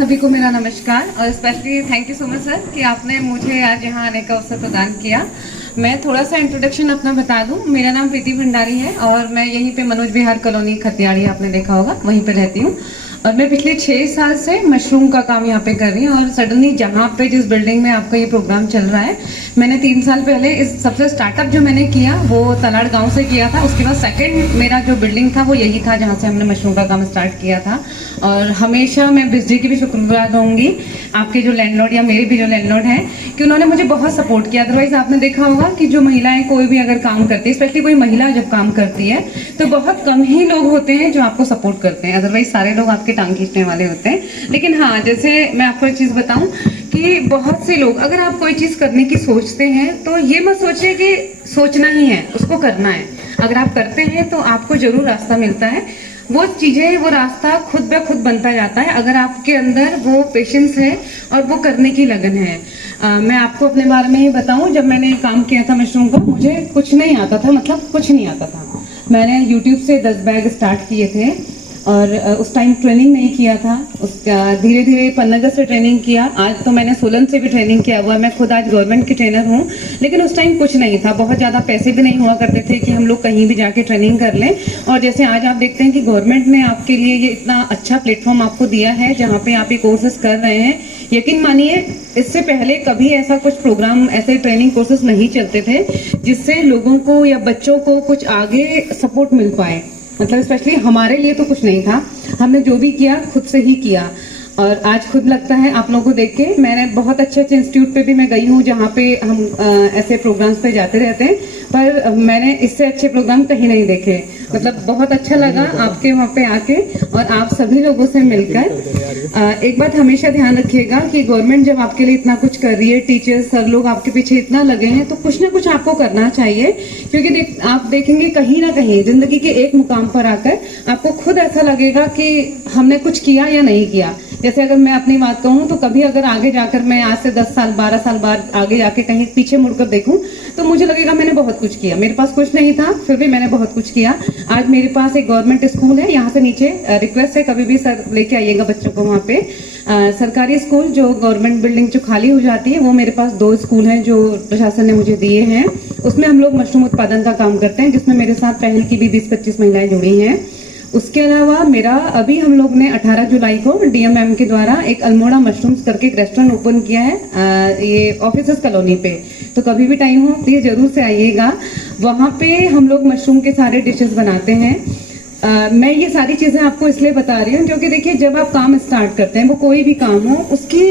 सभी को मेरा नमस्कार और specially thank you so much sir कि आपने मुझे आज यहाँ आने का अवसर प्रदान किया। मैं थोड़ा सा इंट्रोडक्शन अपना बता दूं। मेरा नाम प्रीति भंडारी है और मैं यहीं पे मनोज विहार कॉलोनी खतियाड़ी आपने देखा होगा वहीं पे रहती हूँ। और मैं पिछले 6 साल से मशरूम का काम यहाँ पे कर रही हूँ। और सडनली जहाँ पे जिस बिल्डिंग में आपका ये प्रोग्राम चल रहा है, मैंने 3 साल पहले इस सबसे स्टार्टअप जो मैंने किया वो तलाड़ गांव से किया था। उसके बाद सेकंड मेरा जो बिल्डिंग था वो यही था जहाँ से हमने मशरूम का काम स्टार्ट किया था। और हमेशा मैं बिजली की भी शुक्रगुजार रहूंगी, आपके जो लैंडलॉर्ड या मेरे भी जो लैंडलॉर्ड हैं, कि उन्होंने मुझे बहुत सपोर्ट किया। अदरवाइज आपने देखा होगा कि जो महिलाएं कोई भी अगर काम करती है, स्पेशली कोई महिला जब काम करती है तो बहुत कम ही लोग होते हैं जो आपको सपोर्ट करते हैं। अदरवाइज सारे लोग आपकी टांग खींचने वाले होते हैं। लेकिन हाँ, जैसे मैं आपको एक चीज बताऊं कि बहुत से लोग, अगर आप कोई चीज करने की सोचते हैं तो ये मत सोचिए कि सोचना ही है, उसको करना है। अगर आप करते हैं तो आपको जरूर रास्ता मिलता है। वो चीजें, वो रास्ता खुद ब खुद बनता जाता है अगर आपके अंदर वो पेशेंस है और वो करने की लगन है। मैं आपको अपने बारे में ही बताऊं, जब मैंने काम किया था मशरूम का, मुझे कुछ नहीं आता था, मतलब कुछ नहीं आता था। मैंने YouTube से 10 बैग स्टार्ट किए थे और उस टाइम ट्रेनिंग नहीं किया था। उसका धीरे धीरे पन्नागर से ट्रेनिंग किया। आज तो मैंने सोलन से भी ट्रेनिंग किया हुआ है। मैं खुद आज गवर्नमेंट की ट्रेनर हूँ। लेकिन उस टाइम कुछ नहीं था, बहुत ज़्यादा पैसे भी नहीं हुआ करते थे कि हम लोग कहीं भी जाके ट्रेनिंग कर लें। और जैसे आज आप देखते हैं कि गवर्नमेंट ने आपके लिए ये इतना अच्छा प्लेटफॉर्म आपको दिया है जहाँ पे आप ये कोर्सेज कर रहे हैं। यकीन मानिए, इससे पहले कभी ऐसा कुछ प्रोग्राम, ऐसे ट्रेनिंग कोर्सेज नहीं चलते थे जिससे लोगों को या बच्चों को कुछ आगे सपोर्ट मिल पाए। मतलब स्पेशली हमारे लिए तो कुछ नहीं था, हमने जो भी किया खुद से ही किया। और आज खुद लगता है आप लोगों को देख के, मैंने बहुत अच्छे अच्छे इंस्टीट्यूट पे भी मैं गई हूँ जहाँ पे हम ऐसे प्रोग्राम्स पे जाते रहते हैं, पर मैंने इससे अच्छे प्रोग्राम कहीं नहीं देखे। मतलब बहुत अच्छा लगा आपके वहाँ पे आके और आप सभी लोगों से मिलकर। एक बात हमेशा ध्यान रखिएगा कि गवर्नमेंट जब आपके लिए इतना कुछ कर रही है, टीचर्स सर लोग आपके पीछे इतना लगे हैं, तो कुछ ना कुछ आपको करना चाहिए। क्योंकि आप देखेंगे कहीं ना कहीं जिंदगी के एक मुकाम पर आकर आपको खुद ऐसा लगेगा कि हमने कुछ किया या नहीं किया। जैसे अगर मैं अपनी बात कहूँ तो कभी अगर आगे जाकर मैं आज से 10 साल 12 साल बाद आगे जाके कहीं पीछे मुड़कर देखूं तो मुझे लगेगा मैंने बहुत कुछ किया। मेरे पास कुछ नहीं था, फिर भी मैंने बहुत कुछ किया। आज मेरे पास एक गवर्नमेंट स्कूल है, यहाँ से नीचे रिक्वेस्ट है कभी भी सर लेके आइएगा बच्चों को वहाँ पे। सरकारी स्कूल जो गवर्नमेंट बिल्डिंग जो खाली हो जाती है, वो मेरे पास 2 स्कूल हैं जो प्रशासन ने मुझे दिए हैं। उसमें हम लोग मशरूम उत्पादन का काम करते हैं, जिसमें मेरे साथ पहल की भी 20-25 महिलाएं जुड़ी हैं। उसके अलावा मेरा अभी हम लोग ने 18 जुलाई को डीएम मैम के द्वारा एक अल्मोड़ा मशरूम्स करके एक रेस्टोरेंट ओपन किया है ये ऑफिसर्स कॉलोनी पे। तो कभी भी टाइम हो प्लीज जरूर से आइएगा। वहाँ पे हम लोग मशरूम के सारे डिशेस बनाते हैं। मैं ये सारी चीजें आपको इसलिए बता रही हूँ क्योंकि देखिए, जब आप काम स्टार्ट करते हैं, वो कोई भी काम हो, उसकी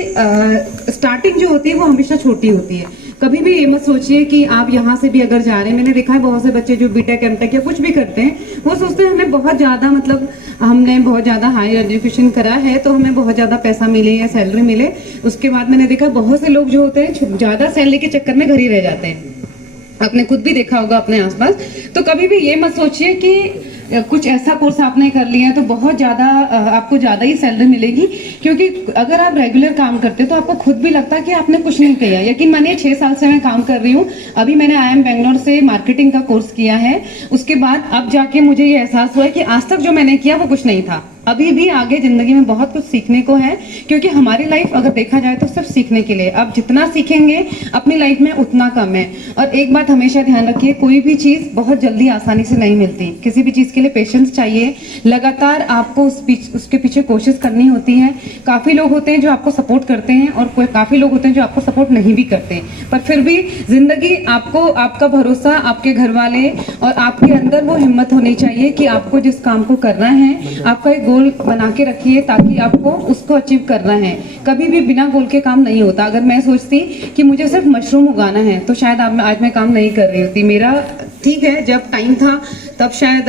स्टार्टिंग जो होती है वो हमेशा छोटी होती है। कभी भी ये मत सोचिए कि आप यहाँ से भी अगर जा रहे हैं, मैंने देखा है बहुत से बच्चे जो बीटेक एमटेक या कुछ भी करते हैं, वो सोचते हैं हमें बहुत ज्यादा, मतलब हमने बहुत ज्यादा हाई एजुकेशन करा है तो हमें बहुत ज्यादा पैसा मिले या सैलरी मिले। उसके बाद मैंने देखा बहुत से लोग जो होते हैं ज्यादा सैलरी के चक्कर में घर ही रह जाते हैं। आपने खुद भी देखा होगा अपने आसपास। तो कभी भी ये मत सोचिए कि कुछ ऐसा कोर्स आपने कर लिया है तो बहुत ज्यादा आपको ज्यादा ही सैलरी मिलेगी। क्योंकि अगर आप रेगुलर काम करते हो तो आपको खुद भी लगता है कि आपने कुछ नहीं किया। यकीन मानिए 6 साल से मैं काम कर रही हूँ। अभी मैंने IIM बेंगलोर से मार्केटिंग का कोर्स किया है। उसके बाद अब जाके मुझे ये एहसास हुआ है कि आज तक जो मैंने किया वो कुछ नहीं था। अभी भी आगे जिंदगी में बहुत कुछ सीखने को है, क्योंकि हमारी लाइफ अगर देखा जाए तो सिर्फ सीखने के लिए। आप जितना सीखेंगे अपनी लाइफ में उतना कम है। और एक बात हमेशा ध्यान रखिए, कोई भी चीज बहुत जल्दी आसानी से नहीं मिलती। किसी भी चीज के लिए पेशेंस चाहिए, लगातार आपको उसके पीछे कोशिश करनी होती है। काफी लोग होते हैं जो आपको सपोर्ट करते हैं और काफी लोग होते हैं जो आपको सपोर्ट नहीं भी करते, पर फिर भी जिंदगी आपको, आपका भरोसा, आपके घर वाले और आपके अंदर वो हिम्मत होनी चाहिए कि आपको जिस काम को करना है, आपका एक गोल बना के रखिए ताकि आपको उसको अचीव करना है। कभी भी बिना गोल के काम नहीं होता। अगर मैं सोचती कि मुझे सिर्फ मशरूम उगाना है तो शायद आज मैं काम नहीं कर रही होती। मेरा ठीक है, जब टाइम था तब शायद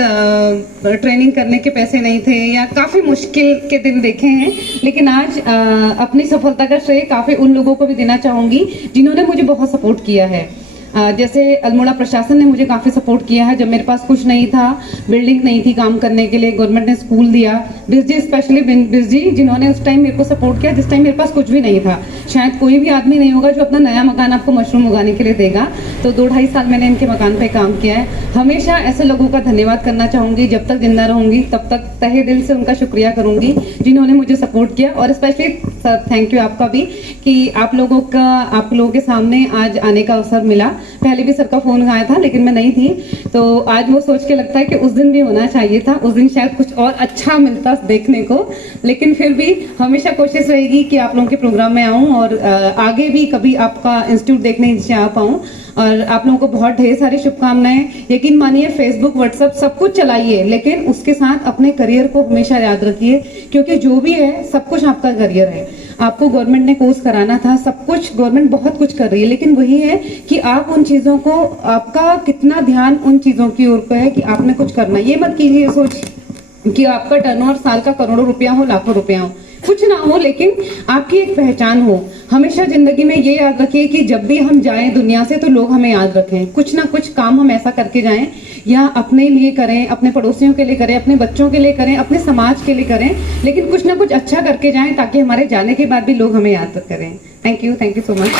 ट्रेनिंग करने के पैसे नहीं थे या काफी मुश्किल के दिन देखे हैं। लेकिन आज अपनी सफलता का श्रेय काफी उन लोगों को भी देना चाहूंगी जिन्होंने मुझे बहुत सपोर्ट किया है। जैसे अल्मोड़ा प्रशासन ने मुझे काफ़ी सपोर्ट किया है। जब मेरे पास कुछ नहीं था, बिल्डिंग नहीं थी काम करने के लिए, गवर्नमेंट ने स्कूल दिया। बिरजी, स्पेशली बिरजी, जिन्होंने उस टाइम मेरे को सपोर्ट किया जिस टाइम मेरे पास कुछ भी नहीं था। शायद कोई भी आदमी नहीं होगा जो अपना नया मकान आपको मशरूम उगाने के लिए देगा। तो 2-2.5 साल मैंने इनके मकान पे काम किया है। हमेशा ऐसे लोगों का धन्यवाद करना चाहूँगी। जब तक जिंदा रहूँगी तब तक तहे दिल से उनका शुक्रिया करूँगी जिन्होंने मुझे सपोर्ट किया। और स्पेशली सर, थैंक यू आपका भी कि आप लोगों के सामने आज आने का अवसर मिला। पहले भी सर का फोन आया था लेकिन मैं नहीं थी, तो आज वो सोच के लगता है कि उस दिन भी होना चाहिए था। उस दिन शायद कुछ और अच्छा मिलता देखने को, लेकिन फिर भी हमेशा कोशिश रहेगी कि आप लोगों के प्रोग्राम में आऊं और आगे भी कभी आपका इंस्टीट्यूट देखने आ पाऊं। और आप लोगों को बहुत ढेर सारी शुभकामनाएं। यकीन मानिए, फेसबुक, व्हाट्सएप सब कुछ चलाइए, लेकिन उसके साथ अपने करियर को हमेशा याद रखिए, क्योंकि जो भी है सब कुछ आपका करियर है। आपको गवर्नमेंट ने कोर्स कराना था, सब कुछ गवर्नमेंट बहुत कुछ कर रही है, लेकिन वही है कि आप उन चीजों को, आपका कितना ध्यान उन चीजों की ओर को है कि आपने कुछ करना। ये मत कीजिए सोच कि आपका टर्नओवर साल का करोड़ों रुपया हो, लाखों रुपया हो, कुछ ना हो, लेकिन आपकी एक पहचान हो। हमेशा जिंदगी में ये याद रखिए कि जब भी हम जाएं दुनिया से तो लोग हमें याद रखें। कुछ ना कुछ काम हम ऐसा करके जाएं, या अपने लिए करें, अपने पड़ोसियों के लिए करें, अपने बच्चों के लिए करें, अपने समाज के लिए करें, लेकिन कुछ ना कुछ अच्छा करके जाएं ताकि हमारे जाने के बाद भी लोग हमें याद करें। Thank you so much.